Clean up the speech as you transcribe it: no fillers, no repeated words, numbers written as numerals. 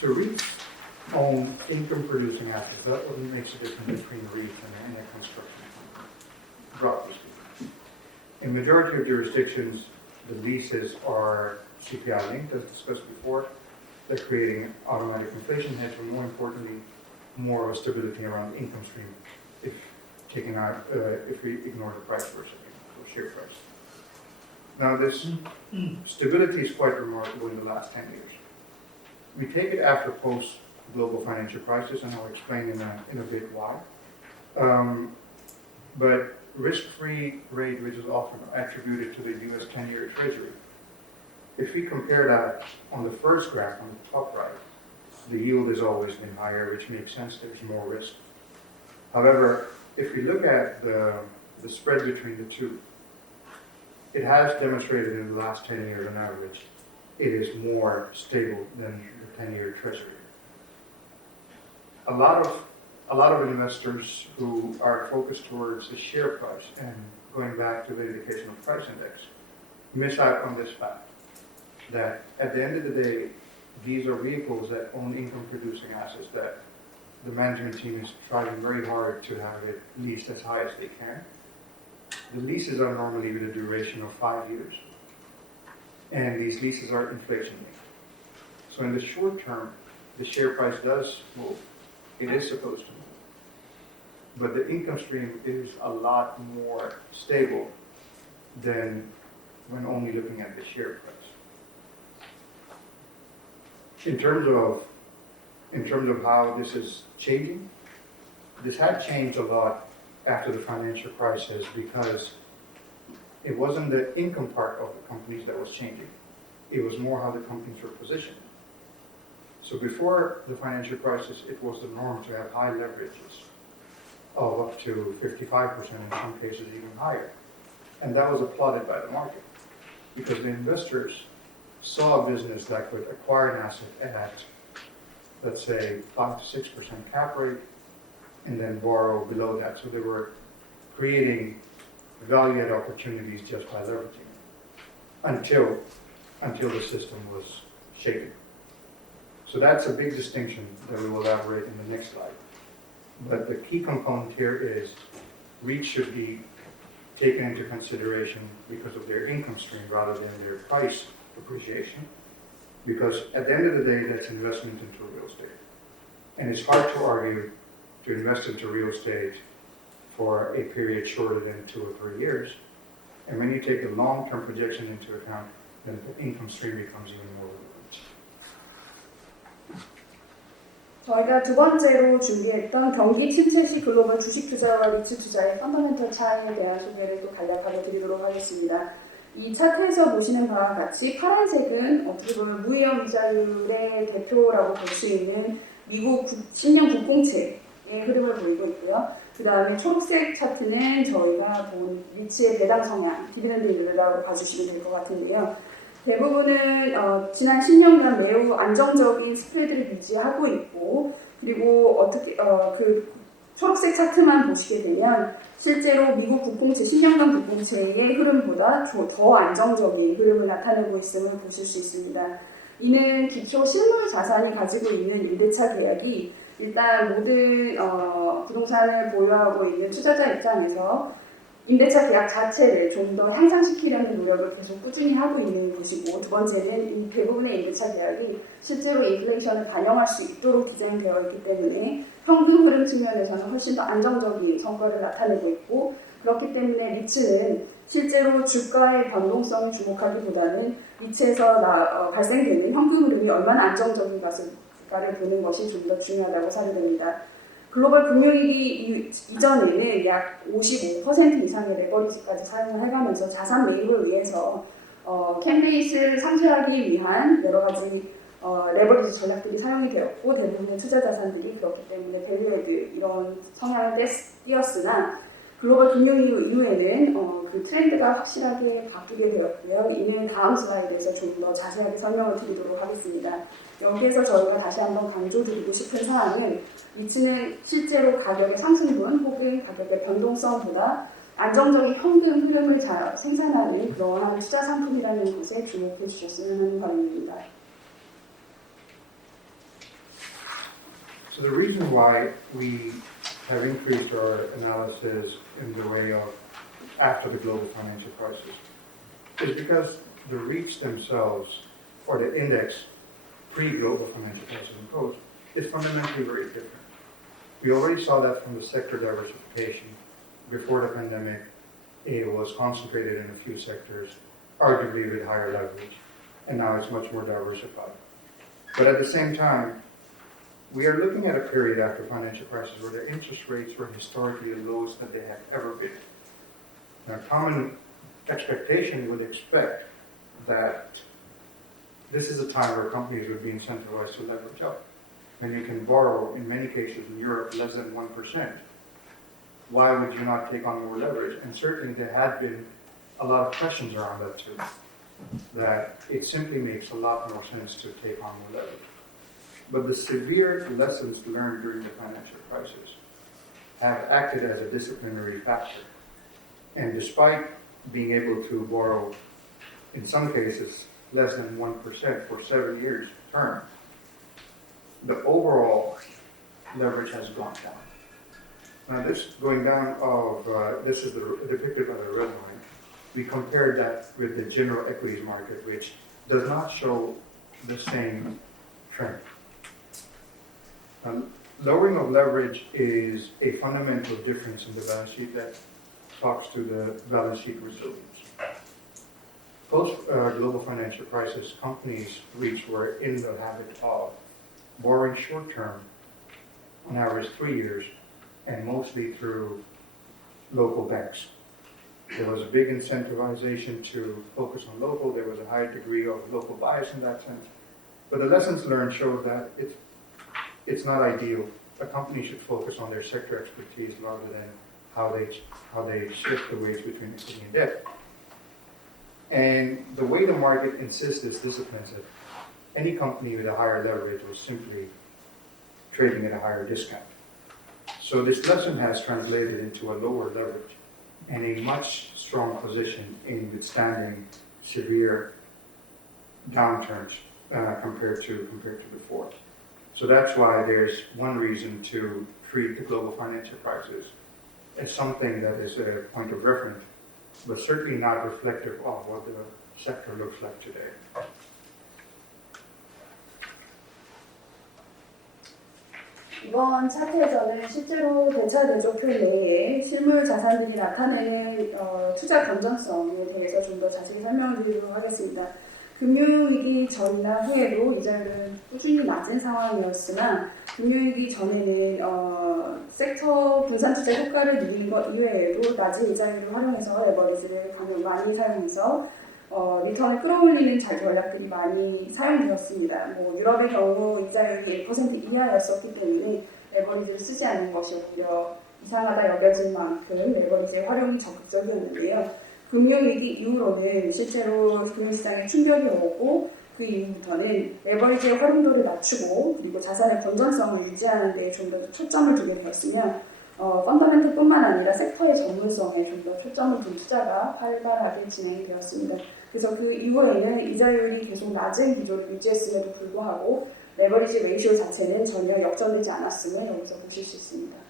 So REITs own income-producing assets. That's what makes a difference between REITs and a construction company, broadly speaking. In majority of jurisdictions, the leases are CPI linked, as discussed before. They're creating automatic inflation hedge, but more importantly, more of a stability around the income stream if we ignore the price for a second, or share price. Now this stability is quite remarkable in the last 10 years. We take it after post-global financial crisis, and I'll explain in a bit why. But risk-free rate, which is often attributed to the US 10-year Treasury, if we compare that on the first graph on the top right, the yield has always been higher, which makes sense, there's more risk. However, if we look at the spread between the two, it has demonstrated in the last 10 years on average, it is more stable than the 10-year Treasury. A lot of investors who are focused towards the share price and going back to the indication of price index miss out on this fact, that at the end of the day, these are vehicles that own income-producing assets that the management team is trying very hard to have it leased as high as they can. The leases are normally with a duration of 5 years, and these leases are inflation-linked. So in the short term, the share price does move. It is supposed to move. But the income stream is a lot more stable than when only looking at the share price. In terms of how this is changing, this had changed a lot after the financial crisis because it wasn't the income part of the companies that was changing. It was more how the companies were positioned. So before the financial crisis, it was the norm to have high leverages of up to 55%, in some cases even higher. And that was applauded by the market because the investors saw a business that could acquire an asset at, let's say, 5 to 6% cap rate and then borrow below that. So they were creating value-add opportunities just by leveraging it until the system was shaken. So that's a big distinction that we will elaborate in the next slide. But the key component here is REITs should be taken into consideration because of their income stream rather than their price appreciation. Because at the end of the day, that's investment into real estate. And it's hard to argue to invest into real estate for a period shorter than 2 or 3 years. And when you take a long-term projection into account, then the income stream becomes even more relevant. 저희가 두 번째로 준비했던 경기침체시 글로벌 주식투자와 리츠투자의 펀더멘털 차이에 대한 소개를 또 간략하게 드리도록 하겠습니다. 이 차트에서 보시는 바와 같이 파란색은 어떻게 보면 무위험 이자율의 대표라고 볼 수 있는 미국 10년 국공채의 흐름을 보이고 있고요. 그 다음에 초록색 차트는 저희가 본 리츠의 배당 성향, 디비던드 율이라고 봐주시면 될 것 같은데요. 대부분은 지난 10년간 매우 안정적인 스프레드를 유지하고 있고, 그리고 그 초록색 차트만 보시게 되면 실제로 미국 국공채, 10년간 국공채의 흐름보다 더 안정적인 흐름을 나타내고 있음을 보실 수 있습니다. 이는 기초 실물 자산이 가지고 있는 임대차 계약이 일단 모든 부동산을 보유하고 있는 투자자 입장에서 임대차 계약 자체를 좀 더 향상시키려는 노력을 계속 꾸준히 하고 있는 것이고, 두 번째는 이 대부분의 임대차 계약이 실제로 인플레이션을 반영할 수 있도록 디자인되어 있기 때문에 현금 흐름 측면에서는 훨씬 더 안정적인 성과를 나타내고 있고, 그렇기 때문에 리츠는 실제로 주가의 변동성에 주목하기보다는 리츠에서 발생되는 현금 흐름이 얼마나 안정적인가를 보는 것이 좀 더 중요하다고 생각됩니다. 글로벌 금융위기 이전에는 약 55% 이상의 레버리지까지 사용을 해가면서 자산 매입을 위해서 캠베이스를 상쇄하기 위한 여러 가지 레버리지 전략들이 사용이 되었고, 대부분의 투자 자산들이 그렇기 때문에 밸류에드 이런 성향을 띄었으나 글로벌 금융위기 이후에는 그 트렌드가 확실하게 바뀌게 되었고요. 이는 다음 슬라이드에서 좀 더 자세하게 설명을 드리도록 하겠습니다. 여기에서 저희가 다시 한번 강조드리고 싶은 사항은 리츠는 실제로 가격의 상승분 혹은 가격의 변동성보다 안정적인 현금 흐름을 잘 생산하는 그러한 투자 상품이라는 것에 주목해 주셨으면 하는 바람입니다. So the reason why we have increased our analysis in the way of after the global financial crisis is because the REITs themselves, or the index pre-global financial crisis imposed, is fundamentally very different. We already saw that from the sector diversification. Before the pandemic, it was concentrated in a few sectors, arguably with higher leverage, and now it's much more diversified. But at the same time, we are looking at a period after financial crisis where the interest rates were historically the lowest that they have ever been. Now, common expectation would expect that this is a time where companies would be incentivized to leverage up. When you can borrow, in many cases in Europe, less than 1%, why would you not take on more leverage? And certainly there had been a lot of questions around that too, that it simply makes a lot more sense to take on more leverage. But the severe lessons learned during the financial crisis have acted as a disciplinary factor. And despite being able to borrow, in some cases, less than 1% for 7 years term, the overall leverage has gone down. Now this going down of, this is depicted by the red line. We compared that with the general equities market, which does not show the same trend. Lowering of leverage is a fundamental difference in the balance sheet that talks to the balance sheet resilience. Post-global financial crisis, companies were in the habit of borrowing short-term, on average 3 years, and mostly through local banks. There was a big incentivization to focus on local. There was a high degree of local bias in that sense. But the lessons learned show that it's not ideal. A company should focus on their sector expertise rather than how they shift the weights between equity and debt. And the way the market insists this disciplines that any company with a higher leverage was simply trading at a higher discount. So this lesson has translated into a lower leverage and a much stronger position in withstanding severe downturns compared to before. So that's why there's one reason to treat the global financial crisis as something that is a point of reference, but certainly not reflective of what the sector looks like today. 이번 차트에서는 실제로 대차 대조표 내에 실물 자산들이 나타내는 투자 건전성에 대해서 좀 더 자세히 설명을 드리도록 하겠습니다. 금융위기 전이나 후에도 이자율은 꾸준히 낮은 상황이었으나 금융위기 전에는 섹터 분산 투자 효과를 누리는 것 이외에도 낮은 이자율을 활용해서 레버리지를 많이 사용해서 리턴을 끌어올리는 전략들이 많이 사용되었습니다. 유럽의 경우 이자율이 1% 이하였었기 때문에 레버리지를 쓰지 않는 것이 오히려 이상하다 여겨질 만큼 레버리지의 활용이 적극적이었는데요. 금융위기 이후로는 실제로 금융시장에 충격이 오고 그 이후부터는 레버리지의 활용도를 낮추고 그리고 자산의 건전성을 유지하는 데 좀 더 초점을 두게 되었으며 펀더멘털뿐만 아니라 섹터의 전문성에 좀 더 초점을 둔 투자가 활발하게 진행되었습니다. 그래서 그 이후에는 이자율이 계속 낮은 기조를 유지했음에도 불구하고 레버리지 레이쇼 자체는 전혀 역전되지 않았음을 여기서 보실 수 있습니다.